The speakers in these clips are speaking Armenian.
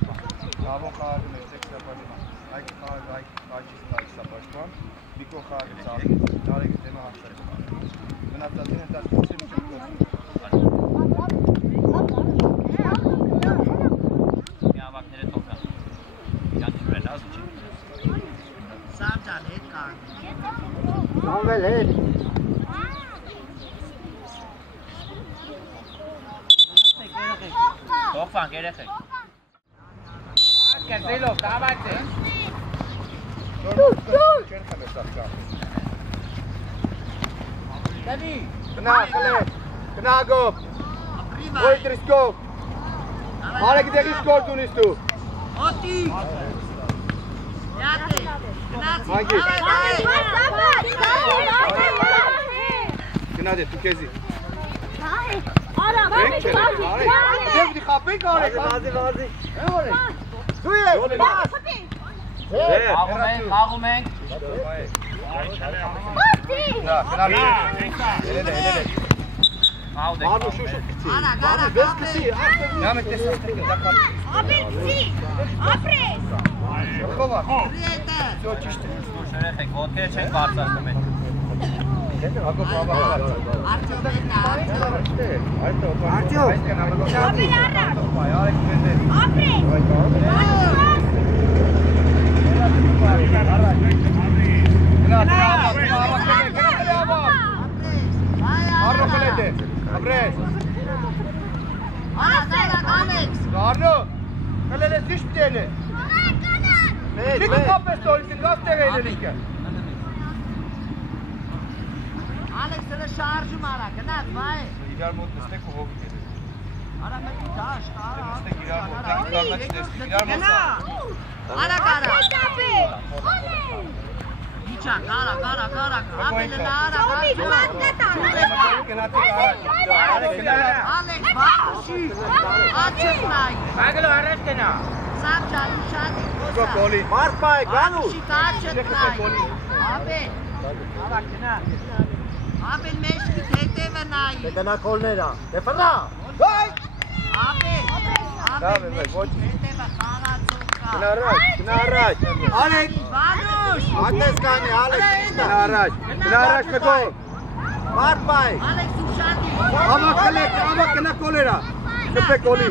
սապաշման։ Լավոն խաղարկում է սապաշման։ Այդ խաղարկի սապաշման։ Վիկո խաղարկի ծաղի։ Նարեկը դեմը հաշարի խաղարկում։ Գնացածին են տասկուսի միջև կործում։ Մի ավակները տոքան։ Իրանք ջուր են ազու չի։ Սամջան հետ կան։ Համվել հետ։ Տոքվան երեխեք։ Կեզելով, դավայց է։ Չեն խմե սաղկա։ Դավի։ Գնա, խլետ, գնա գոպ, ոյ տրիսկով, արեք դեղիս կորդ ունիս դու։ Ոտի։ Յատե, գնացի, Մանգի։ ավայ։ Գնա դե, դու կեզի։ Արա, Մենք չեն, արեք, դև դի խապենք արեք։ վազի։ Դու ես, բաս։ Խաղում ենք։ Գնա, գնա լիճ։ Աղու դեք։ Անու շուշուկ կցի։ Արա, Վես կցի, նամը տեսած տեկը, դակապ։ Ապրեցի, ապրես։ Խովա, Պրիետը։ ծո ճիշտ է։ Սուր երեխեք, ոտքերը չենք բարձրացնում են։ Հագոպ ավա։ Արդյոք հետա, Արդյոք։ Ապրես առաջ։ Արեք մենდე։ Ապրես։ Գնա, Arno խլետ է, ապրես։ Արա, Ալեքս։ Arno, խլել ես դիշ պտել է։ Լիքը կապես տորից են գավ տեղ են լիքը։ Ալեքսը շարժում արա, գնաց, բայ։ Իրար մոտ նստեք ու հոգի կետեք։ Արա մեկի դաշ, արա։ Նստեք իրար մոտ, տենք կառնաչ նստեք, իրար մոտ։ Արա կարա։ Իչա, կարա, ապելը նարա, Ալեքս, բաղուշի, աչես նայի։ Ագլո առաջ գնա։ Սամջան, ուշադի, Գո կոլի։ Մարդ բայ, գանուր։ բաղուշի կաչես նայի։ Ապել, ապել մեջքի թետևը նայի։ Գնա կոլներա։ Դե ֆնա։ Ապել, Լավ է, մեջքի ոչ։ թետևը խաղացող կա։ Գնա առաջ։ Ալեք, Վանուշ, Ատես կանի, Ալեքս ճիշտ է։ գնա առաջ մեկով։ Մարդ բայ։ Ալեքս ուշադի։ Ամա խլեք, ամա գնա կոլերա։ Շպե կոլի։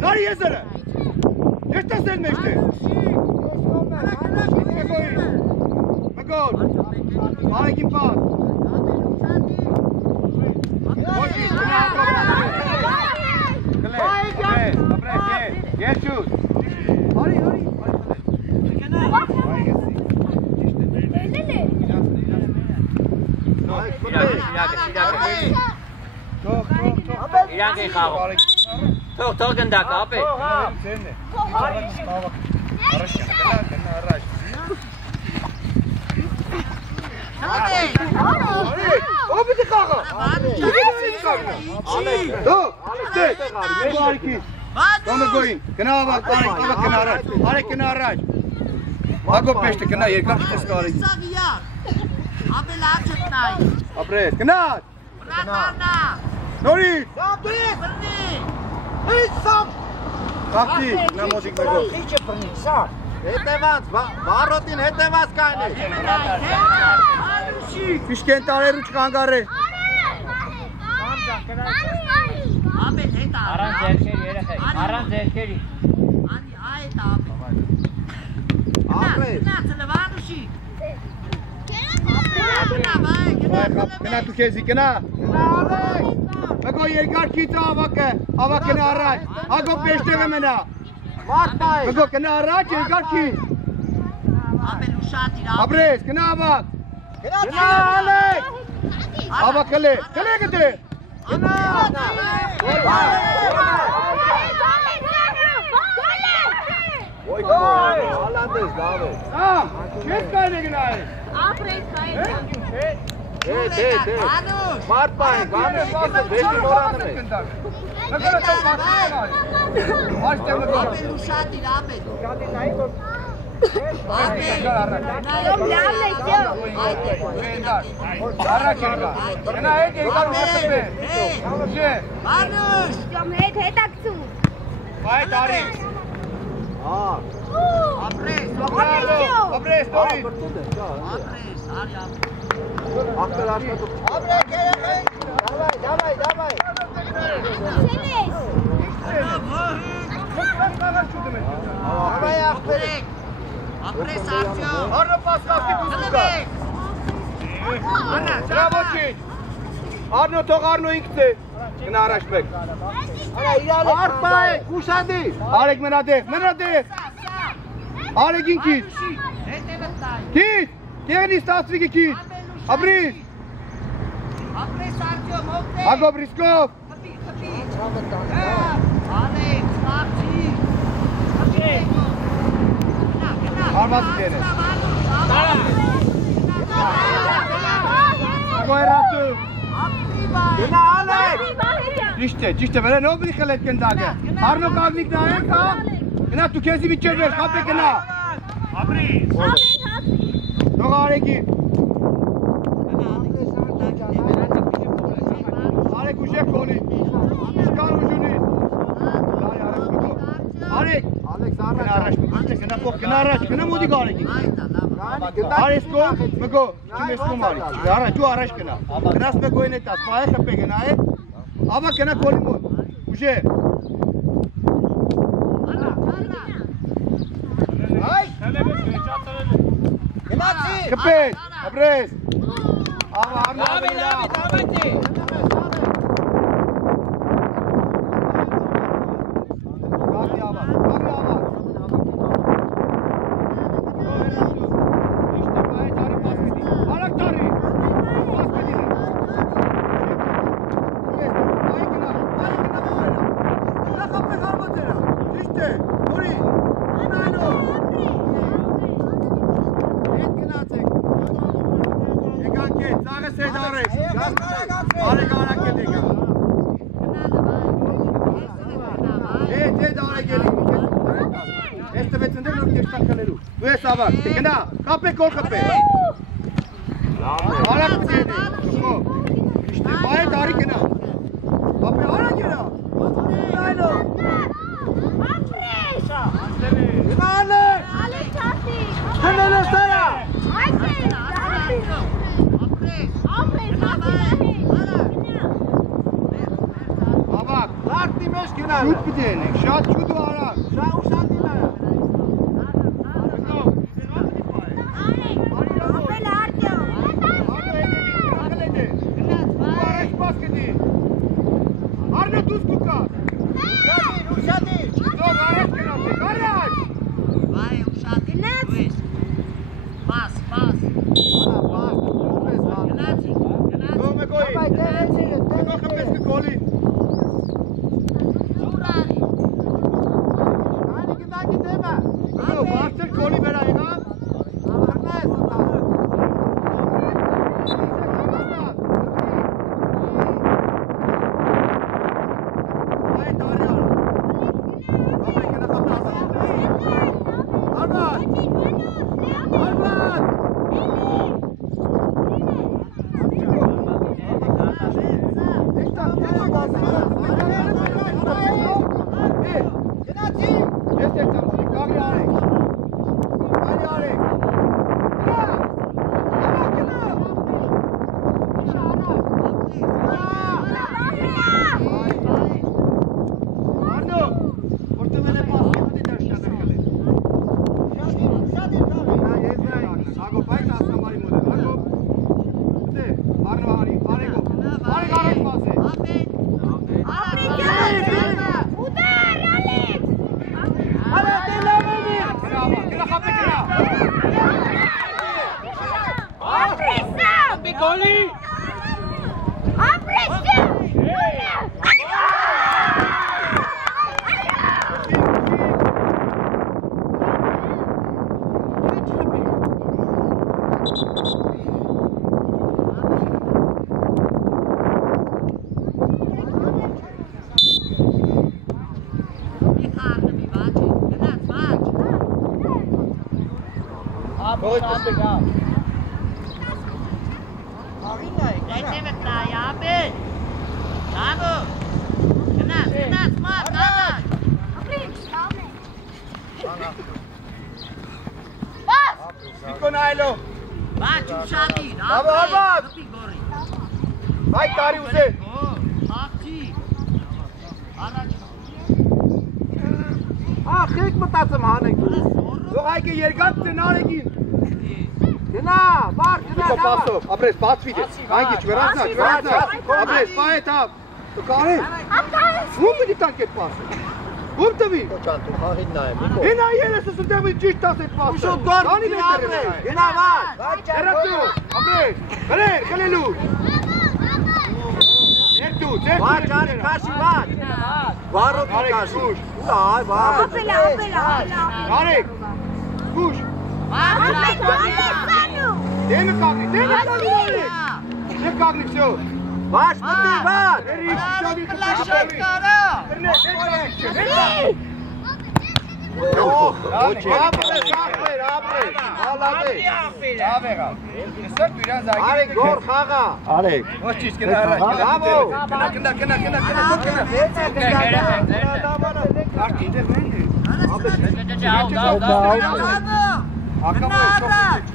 Նարի եզերը, ես տասել մեջտե։ Մգոլ, արեքին պաս։ Ոչի, ապրես, ես շուտ։ Հարի։ Իրանք են խաղում։ Թող գնդակ, ապե։ Առաջ, գնա առաջ։ Ո՞վ պիտի խաղա։ Դու, ստե, մեր արիքի։ Կոմը գոյին, գնա ավակ, գնա առաջ, արեք գնա առաջ։ Ագո պեշտը գնա երկար չտես կարիք։ Ապել աչըտ նայի։ Ապրես, գնա։ Ռատանա։ Նորից։ Բրնի։ Կաղթի, գնա մոտիկ մեկով։ Իչը բրնի, սար։ Հետևած, վարոտին հետևած կայն է։ Պիշկեն տարերու չկանգար է։ Ապել հետա։ Առանց ձերքերի երեխեք, առանց ձերքերի։ Անի այդ ապել։ Ապրես։ Գնաց լվանուշի։ Գնա դու քեզի, գնա։ Գնա, Ալեքս։ Ագո երկարքից ավակը նա առաջ, ագո պեշտեղը մենա, ագո կնա առաջ երկարքից, ապրես, կնա ավակ, կնա Ալեք, ավակ կլե, կլե գտե, կնա, Ոյ հալանդես դավե։ Չես կայն է գնայ։ Ապրես կային։ Դե։ Մարդ պայն, գանես ասը դեշի նորանում է։ Նկարը տող կատին այ։ Այստեղ նկարը։ Ապել ու շատ իր ապել։ Առաջ եկա։ Գնա հետ եկա ուղղակի։ Անուշ, դեմ հետ հետաքցու։ Բայ տարի։ Ապրես, ապրես տորի։ ապրես, արի ապրես։ Ակտեր աշխատու։ Ապրեք երեխեք։ Դավայ։ Ապրեք, ապրես արդյոք։ Արնո պասկասի դուսկա։ Բրավո չիչ։ Արնո թող Արնո ինքց է։ Գնա առաջ մեկ։ Մարդ պայն, կուշանդի։ Արեք մենադեղ։ Արեք ինքից։ Քիչ, կեղնի ստացվի քիչ։ Ապրիս։ Ապրես արդյոք, մոգտե։ Ագո բրիսկով։ Խպի։ Ալեք, սաղջի։ Արմազ կեն է։ Ագո երատու։ Գնա Ալեք։ Ճիշտ է, վերեն ով բրի խելետ կնդագը։ Արնո կագնիկ նայենք, հա։ Գնա դու քեզի միջև վեր, խապե գնա։ Թող արեկի։ Արեք ուժեղ կոլի։ Իսկան ուժունի։ Արեք։ Գնա առաջ, գնա առաջ, գնա մոդիկ արեկի։ Արես կոմ, մգո, չմես կոմ արի։ Առաջ, դու առաջ գնա։ Գնաս մգոյն է տաս, պայե խպե գնա է։ Աբա գնա կոլի մոտ, ուժեղ։ Կպետ, ապրես։ Գնա, կապե կոր խպե։ Արակ պտենի, բայ դարի գնա։ Ապե արակ գնա։ Նայնո։ Ապրես։ Գնա Ալեք։ Ալեք չասի։ Հնելես տերա։ Այդպես։ Ապրես։ Ավակ, Լարտի մեջ գնա։ շուտ պտենի, շատ շուտ ու արակ։ Շա ուշանդի նայա։ Arno դուս կուկա։ Ուշադի։ Դող առաջ գնացեք, առաջ։ Վայ, ուշադի։ Պաս։ Գնացի։ Դող մեկոյի։ Մեկո խպես կկոլի։ Դող բարձր կոլի վերա եղավ։ Նայելով։ Բաչ ուշադի, Հայ տարի ուզե։ Աղջի։ Առաջ։ Խեք մտածեմ հանեք։ Դու հայկը երկած ծնարեքին։ Գնա, բար, գնա, Պասով, ապրես, բացվի դե։ Հանգիչ, վերանցնա, ապրես, պայ է թավ։ Դու կարե։ Ում պիտի տանք էտ պասը։ Ում տվի։ Կոչան, դու խաղին նայեմ։ Հենա երես ես ուտեղի ճիշտ ասետ պասը։ Ուշո դոր, գնա, բար։ Երատու, ապրես, խլեր, խլելու։ Երտու, ձեր։ Բար, ճարի, կաշի, բար։ Բարով կաշի։ Այ, բար։ Կարեք, կուշ։ Դեմը կաղնի, դեմը կաղնի։ Դեմ կաղնի, վսյո։ Բաշ, մտի, բար։ Արեք, գոր խաղա։ Արեք։ Ոչ ճիշտ կնա առաջ։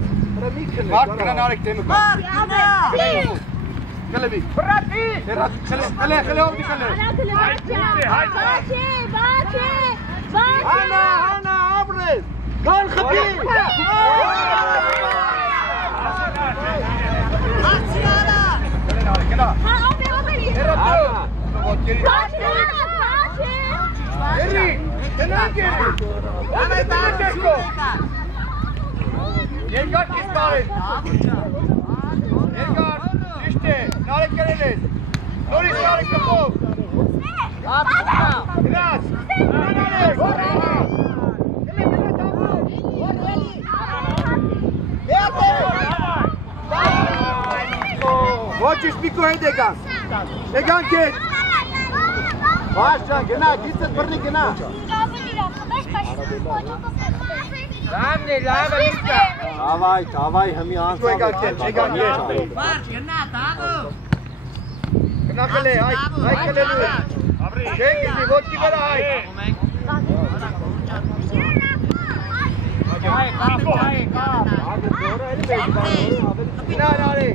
Մարդ կնան արեք դեմը Կլևի Խլե ովդի խլե Հանա, ապրես Գան խպի Կնա Երի Կնանք երի Երկար կիս կարեն Երկար Ճիշտ է Նարեք կրեն ես Նորից նարեք կպով Գրաց Ոչ իշտ միկո հետ եկան Եկան կետ Բաշ ճան գնա գիծըտ բրնի գնա Ավայ, հմի անցավ Եկան կետ Բար, գնա, տանով Գնա կլե, հայ կլելու Չեն գիզի, ոտքի վրա հայ Գնա նարի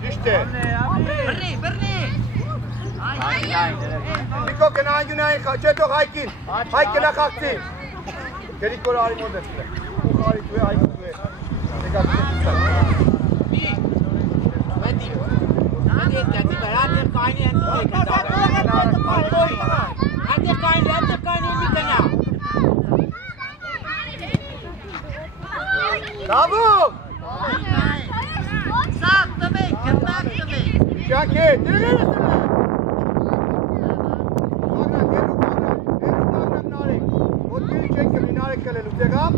Ճիշտ է Բրնի Նիկո գնան գնային չետող հայքին Հայք գնա խաղցի Գերիկ որ արի մոտ է Արի դու է, հայք դու է Եկա Դավու Սավ տվեք, գնակ տվեք Ճանք է, դրել ես նարեք Ոտքերի չեն կմի նարեք կլելու տեղավ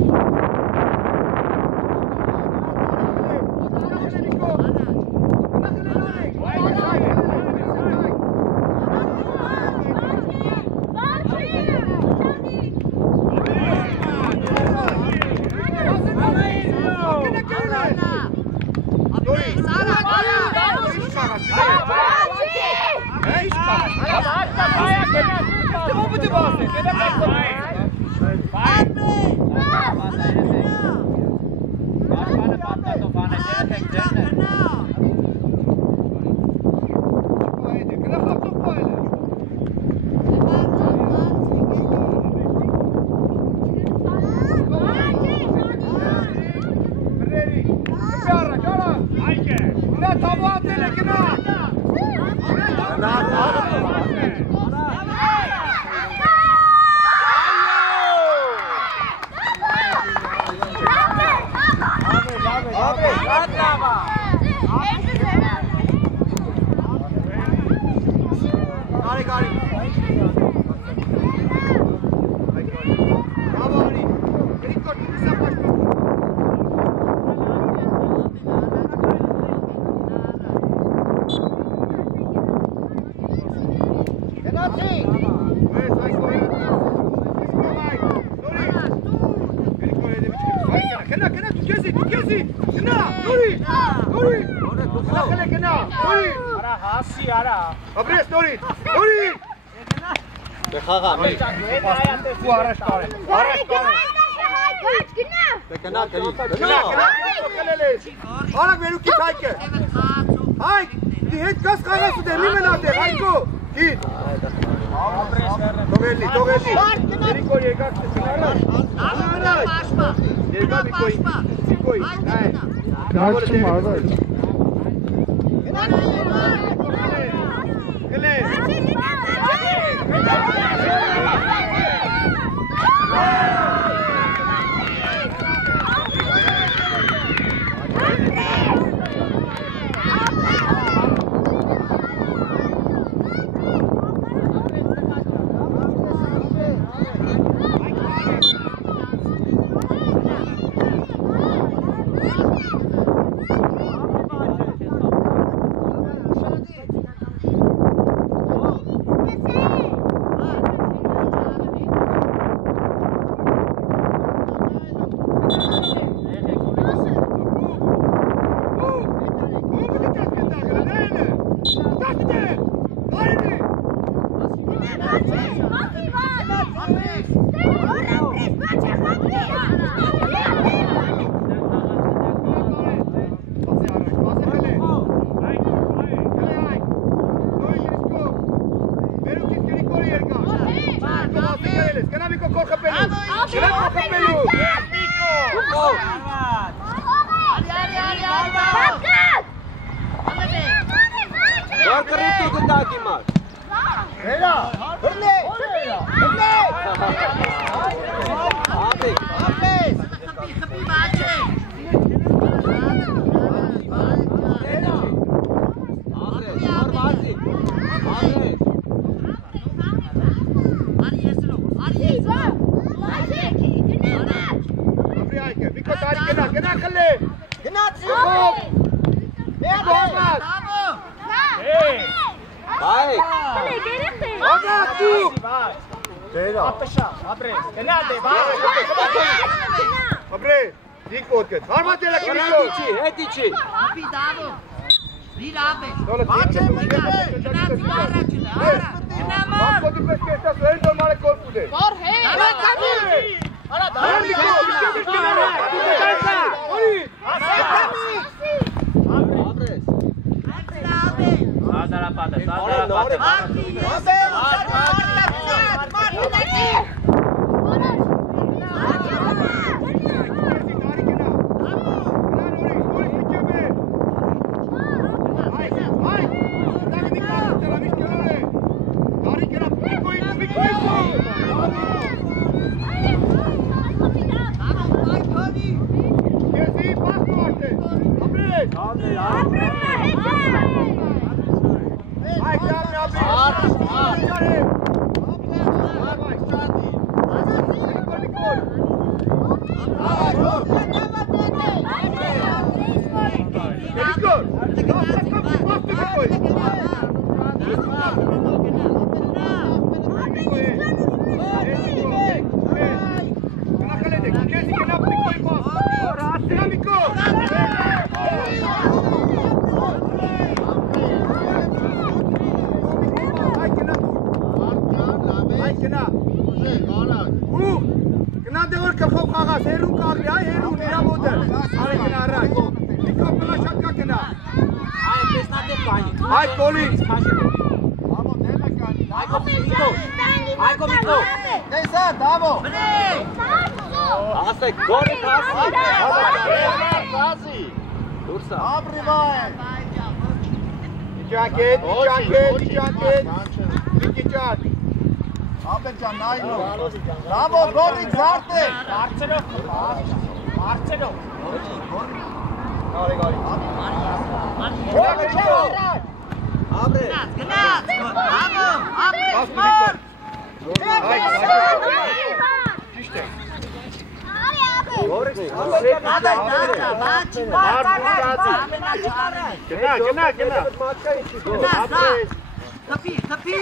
Խփի, խփի։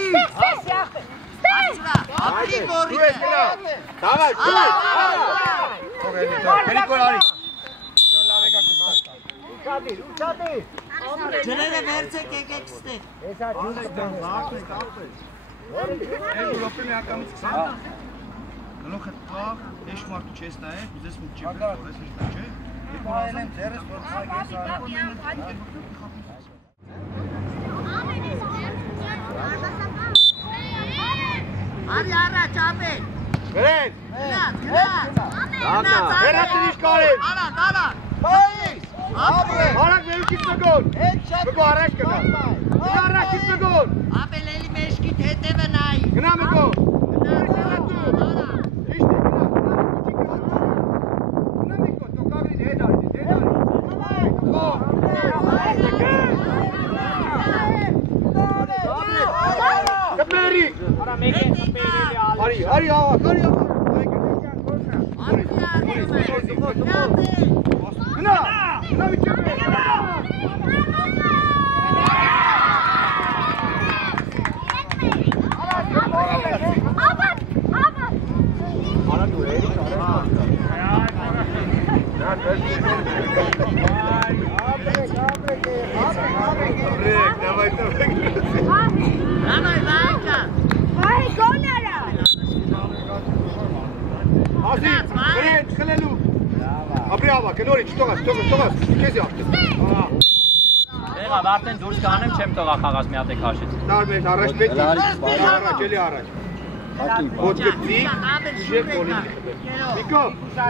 Ապրի գորի։ Դու ես գնա։ Դավա, գնա։ Գնիկոլ արի։ Շո լավ եկա կստա։ Ուչադիր։ Ջրերը վերցեք եկեք ստեղ։ Հեսա ջուրը բանակ է կապել։ Էն լոպի մի ակամից սկսա։ Գլուխը թող, էշ մարդու չես նայ, ուզես մի չի բերես ինչ չէ։ Դու այլեն դերս որ ցակես արա։ Արի առաջ ապել։ Գրեն։ Գնաց։ Հերացնիշ կարել։ Արա։ Բայիս։ Ապել։ Արագ վերուկից մգոն։ Մգո առաջ կգա։ Առաջից մգոն։ Ապել էլի մեջքիդ հետևը նայի։ Գնա մգո։ Արի ավակ, արի ավակ։ Գնա վիճակ։ Արա դու էրի արա։ Ասի, գրեն, խլելու։ Ապրի ավա, կնորիչ, տողաս, կեզի աղթը։ Դեղավ, արդեն դուրս կանեմ, չեմ տողա խաղաս մի հատ է կաշեց։ Տարմեն, առաջ պետի, առաջ, էլի առաջ։ Ոչ գծի, ուժեք բոլին խբեր։ Նիկո,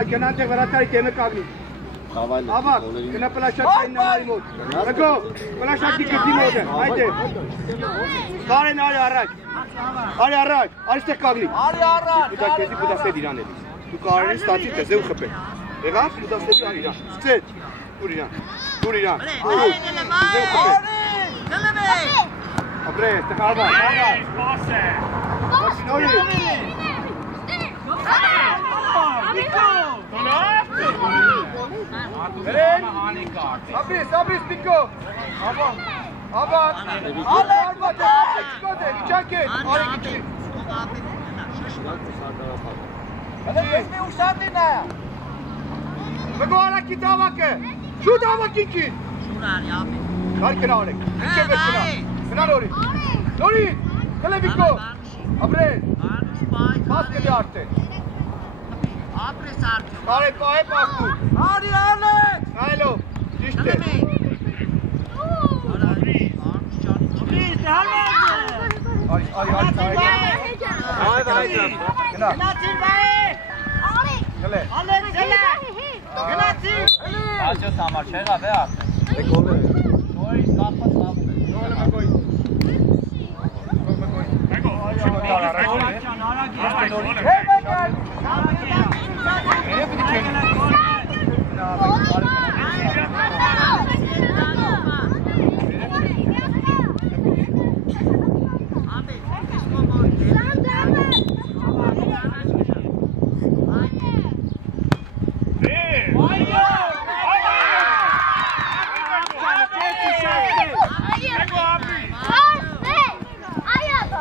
կնանտեղ վրատարի կեմը կագնի։ Ավակ, կնա պլաշակային նամարի մոտ։ Նկո, պլաշակի գծի մոտ է, այդ է։ Կարեն արի առաջ, արի ստեղ կագնի։ Ուտա կեզի պուտասետ իրան էլիս։ Դու կարենին ստացի տեզ է ու խպե։ Եղավ, պուտասետ իրան իրան, սկսեց, դուր իրան, Ապրե, ստեղ ալվա, Նորի։ Գրեն, սաբրիս Նիկո, ավակ, վիճակ է, արի գիտրի։ Մգո արակիտ ավակ է, շուտ ավակին կին։ Կար կնա օրեք, իչև ես կնա, կնա նորի, կլե Վիկո, ապրեն, պաս կլի արդեն։ Ապրես արդյոք։ Կարեն պահե պաստու։ Արի արլեք։ Այլով, ճիշտ է։ Արի, գնա։ Գլե։ Ասյոս համար չեղավ է արդեն։ Շորի կապած լավում է։ Նորը մգոյ։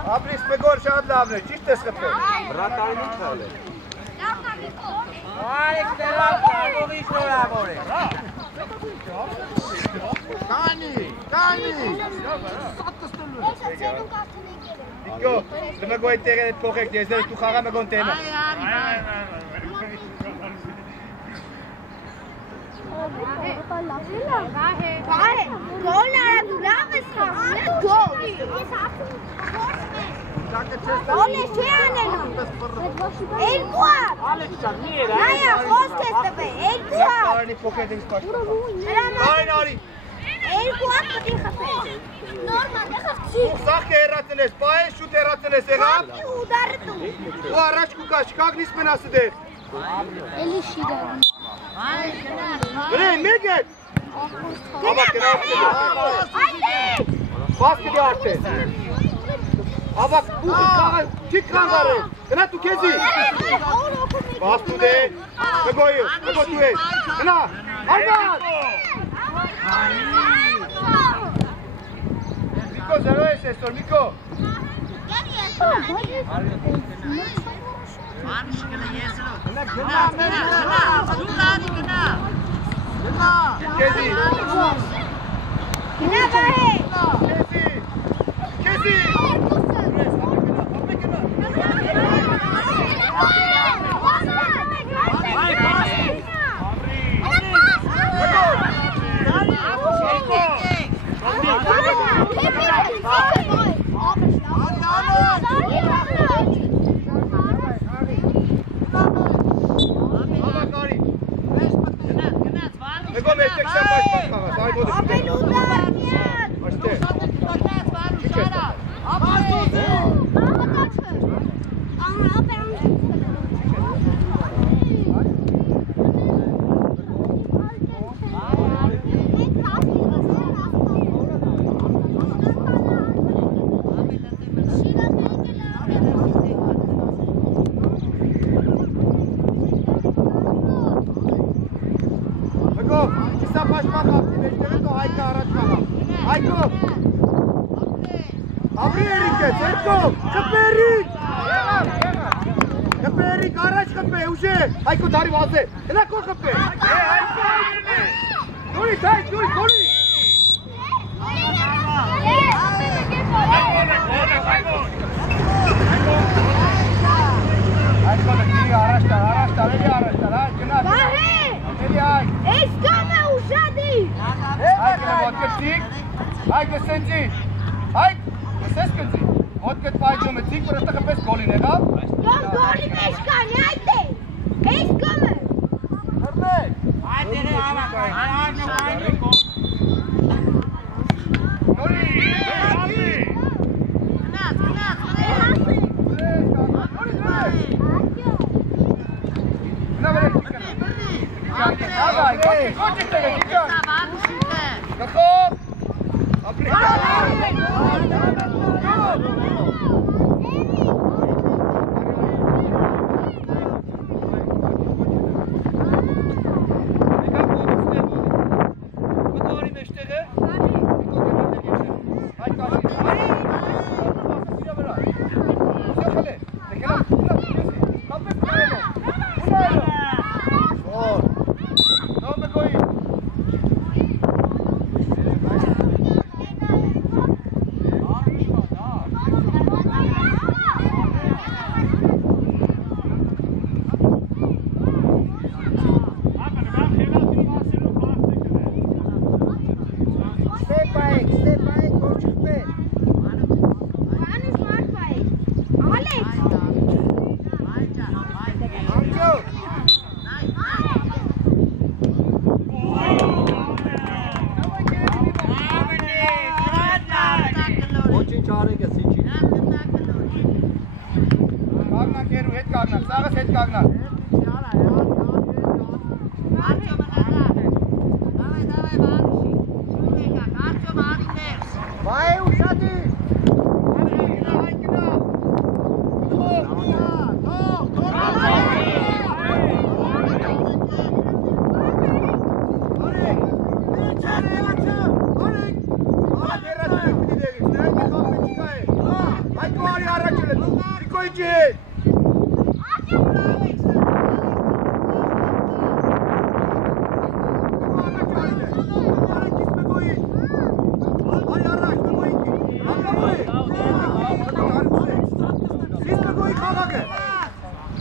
Ապրիս մգոր շատ լավն է, ճիշտ ես խպել։ Վրատարին ինչ հալ է։ Արեք դերավ կարողի շնորհավոր է։ Կանի։ Նիկո, մգոյ տեղ է փոխեք, եզեր դու խաղա մգոն տեմը։ Գոլ արա դու լավ ես խաղում, գոլ։ Գոլ է չի անելու։ Երկու հատ։ Նայա, խոսք ես տվել, երկու հատ։ Կարանի փոխեք ինձ պաշտպան։ Կարեն արի։ Երկու հատ պետք է խփես։ Նորմալ է խփի։ Սախ է հեռացնես, պահես, շուտ հեռացնես, եղավ։ Ուդարը դու։ Ու առաջ կուկա, չկագնիս մնասը դեղ։ Էլի շիդա։ Գրեն, մեկ է։ Աբա կնավ Բաս կդի արդեն։ Աբա բուխի կաղը, չիք կանգարել։ Գնա դու կեզի։ Բաս դու դե։ Մգոյ դու ես։ Գնա, արման։ Նիկո 0 ես այսօր, Միկո։ Մանիշ գնա եսլո։ Գնա, Զուլանի գնա։ Քեզի։ Գնա վահե։ Քեզի։ Հայկո դարի վազե, հենա կոր խպե։ Դուրի, դուրի, դուրի։ Հայկո դիրի առաջտար, էլի առաջտար, հայ, գնա։ Վահե։ Էլի հայ։ Այս կամը ուշադի։ Հայկը ոտկշտիկ, հայկը սենցի, հայկ, սես կնցի, ոտկտ պայջում է ծիկ, որ ըստը խպես գոլին եղա։ Գոմ գոլի մեջ կանի, այդ է։ Այս կամը։ Հրմեք։ Այդ դերը ավակ, Նորի, նորի։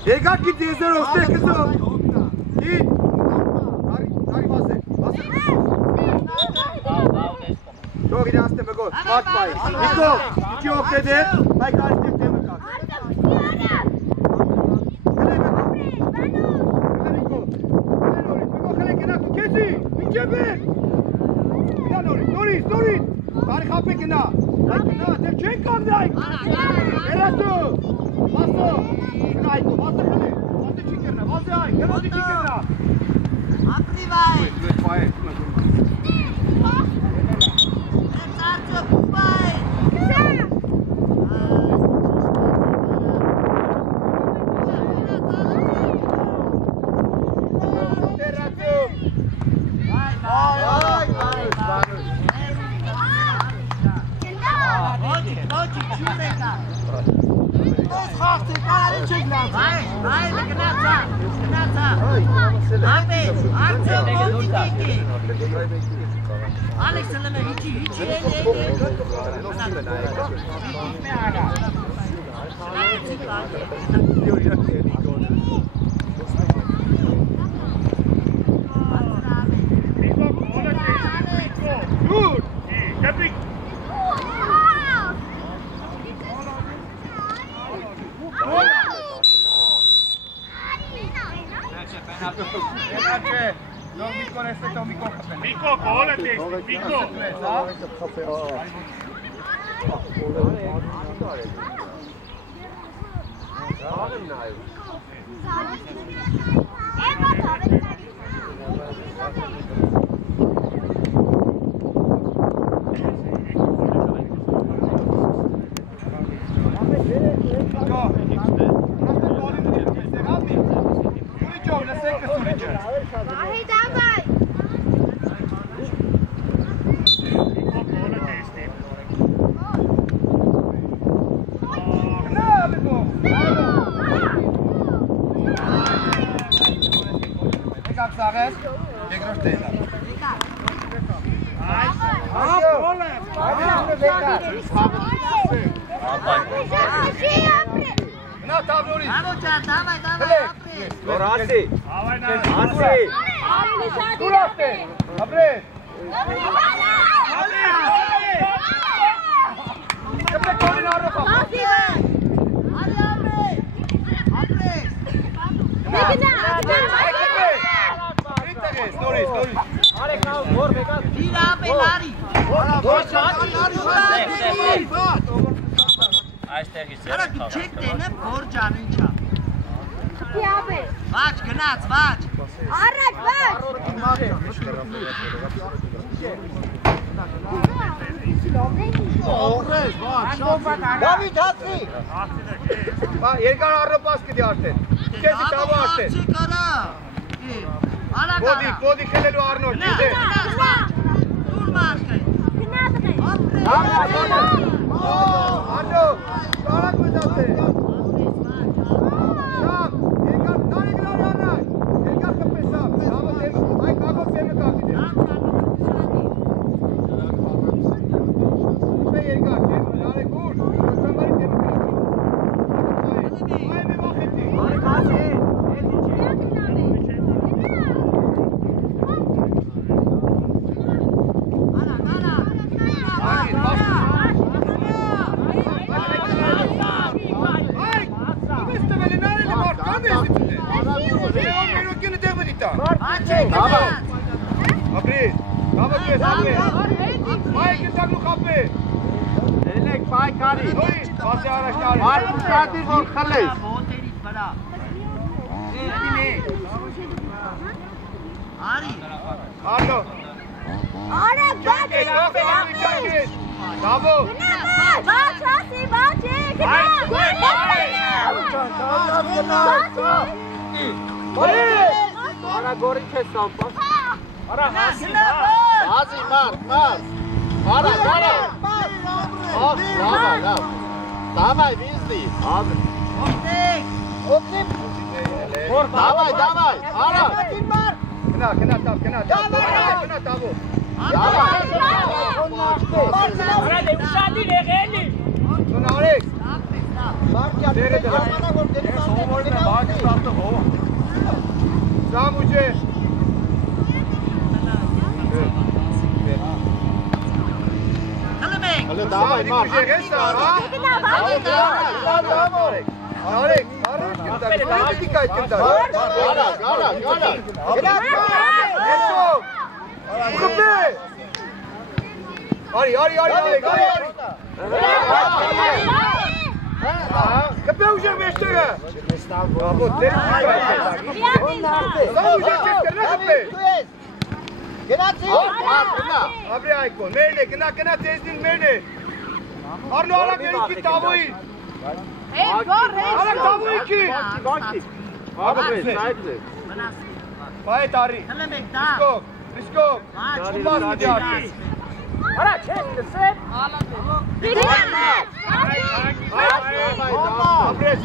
Եկակ գիտ եզերով, ստեղ կզով, գիտ, նարի վասե, Թող իրանց տեմը գոտ, մատ պայի, Նիկո, իքի ոգտե դեր, հայ կարիք դեր տեմը կակ Նիկո, խելեք ենակ ու կեզի, ինջև էր Իրա նորից, կարիք հապ է գնա, դեր չեն կամդի այք, երատու Վասո, գնա այգո, վասը խլի, վասը չի կրնա, վասը այգ, գնոզի չի կրնա Ապրի վայ Դուեց պայ է Ծարծո պուպայ Տերատու Այ Logic, şuraya kal. Dost kalktı, karın çek lan. Hayır, gınatsa. Abi, artık oldu gitti. Alex, sana hiç Dur! Köpük! Non mi conesta, non mi conesta. Mikko, kolla testi, Mikko! Vaç, gınat, vaç. Araç, vaç. David, hatsi! Երկար առնպաս կդի արդեն։ Կեզի տավը արդեն։ Կոդի խելելու առնոր, կեզի։ Durma arkaya. Arno, şarak mı zaten? Şam, Erkan, tane girer yarrak. Erkan kapı şam. Şam'a temi, ay kakop temi kakide. Be Erkan, temi, tane kur. Sen bari temi kakide. Ay mi vakitti. Harikası. Abri, kama kes abri. Bay kitak lu kape. Elek bay kari. Oi, passe araçlar. Var kuşatı zor khalles. बहुत तेरी बड़ा ये आरी Arno. Ara, vaç. Bravo. Vaç, hasi, vaç. Ara gori kesam. Ara hasi, Hasi mar. Ara. Bravo. Давай, везли. Okey Давай. Ara. Kena tap. Kena tabu. Давай. Ara devşadi legeli. Sun Alex. Dere de. Şam uçe. Hadi давай, mar. Alex, dikkat et. Gara. Ari. Kapı uçak meştega. Bu deri Abri Aykon, merne, kena tezdin merne. Arno alak verin ki tavuğu. Alak tavuğu ki. Bay tari. Risko. Umbas gidiyor. Ara çek, sen. Bigman. Ապեր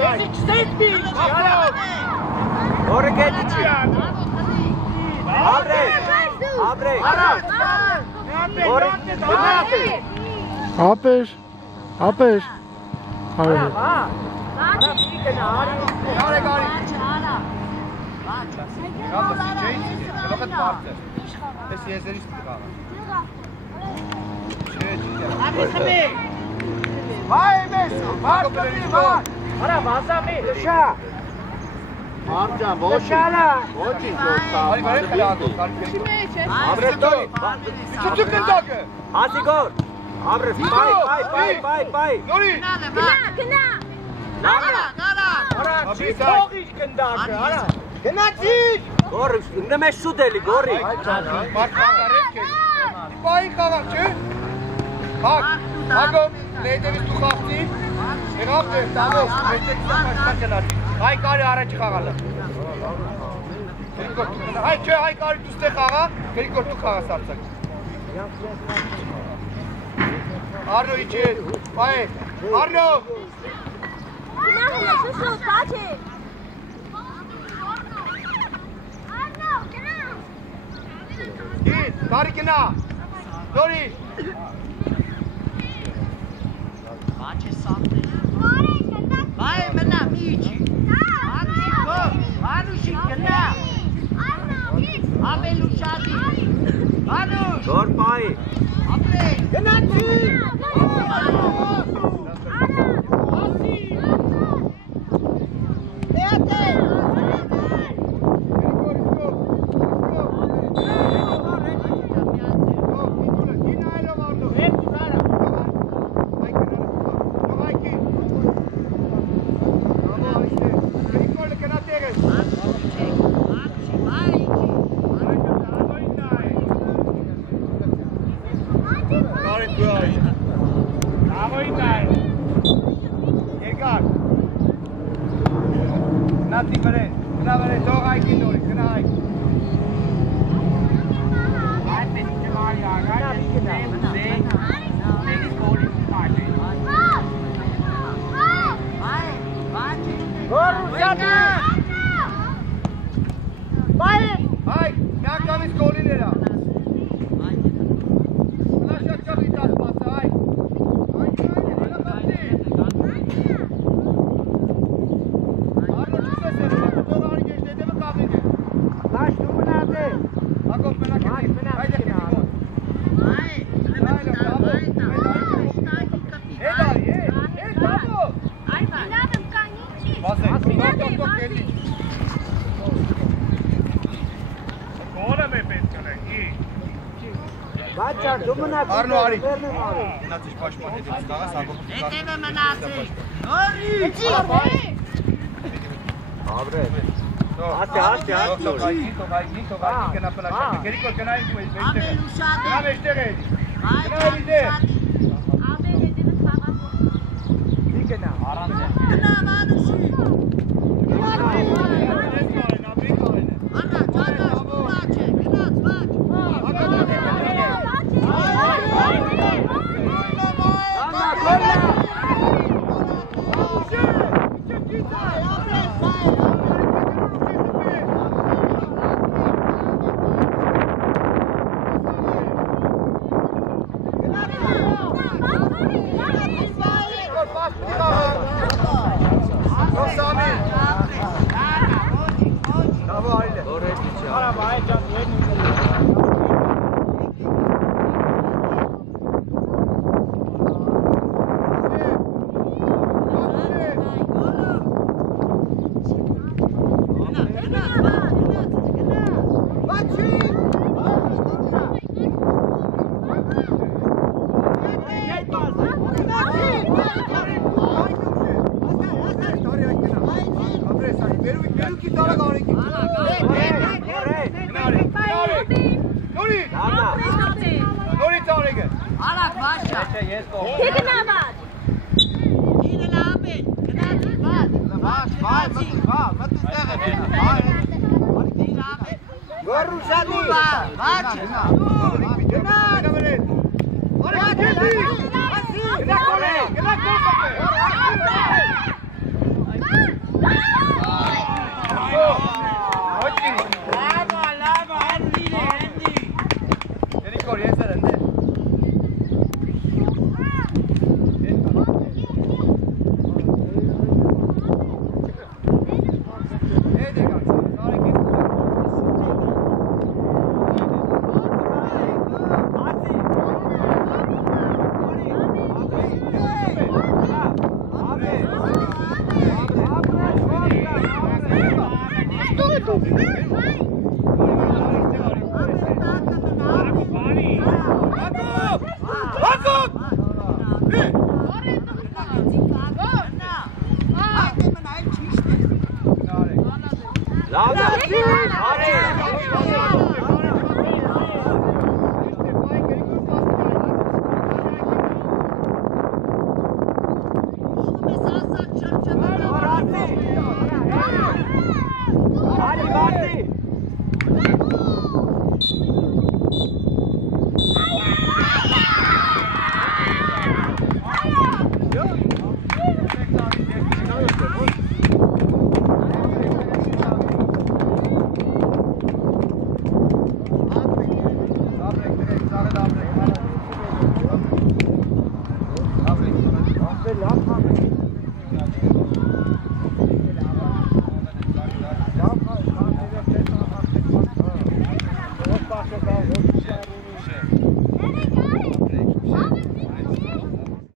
Arno ichi, vai, Arno. Git, Tarikina. Dori. Vai, menna, amici. Manu shikna. Abe luchati. Manu. Dor pai. Abe. Genati. Arno ari. Națiș pașpoate de stara să avem. Eteve menase. Ori. Abre. Astea. Tokai, că n-a până așa. Gericol că n-ai voie. Abe lușade. N-am ești ready. Vai. Abe ede de fara. Dikena. Aranze. Na manushi. Ana, jana, bache, gnat, bache. Gel. Լավ է։ Արի,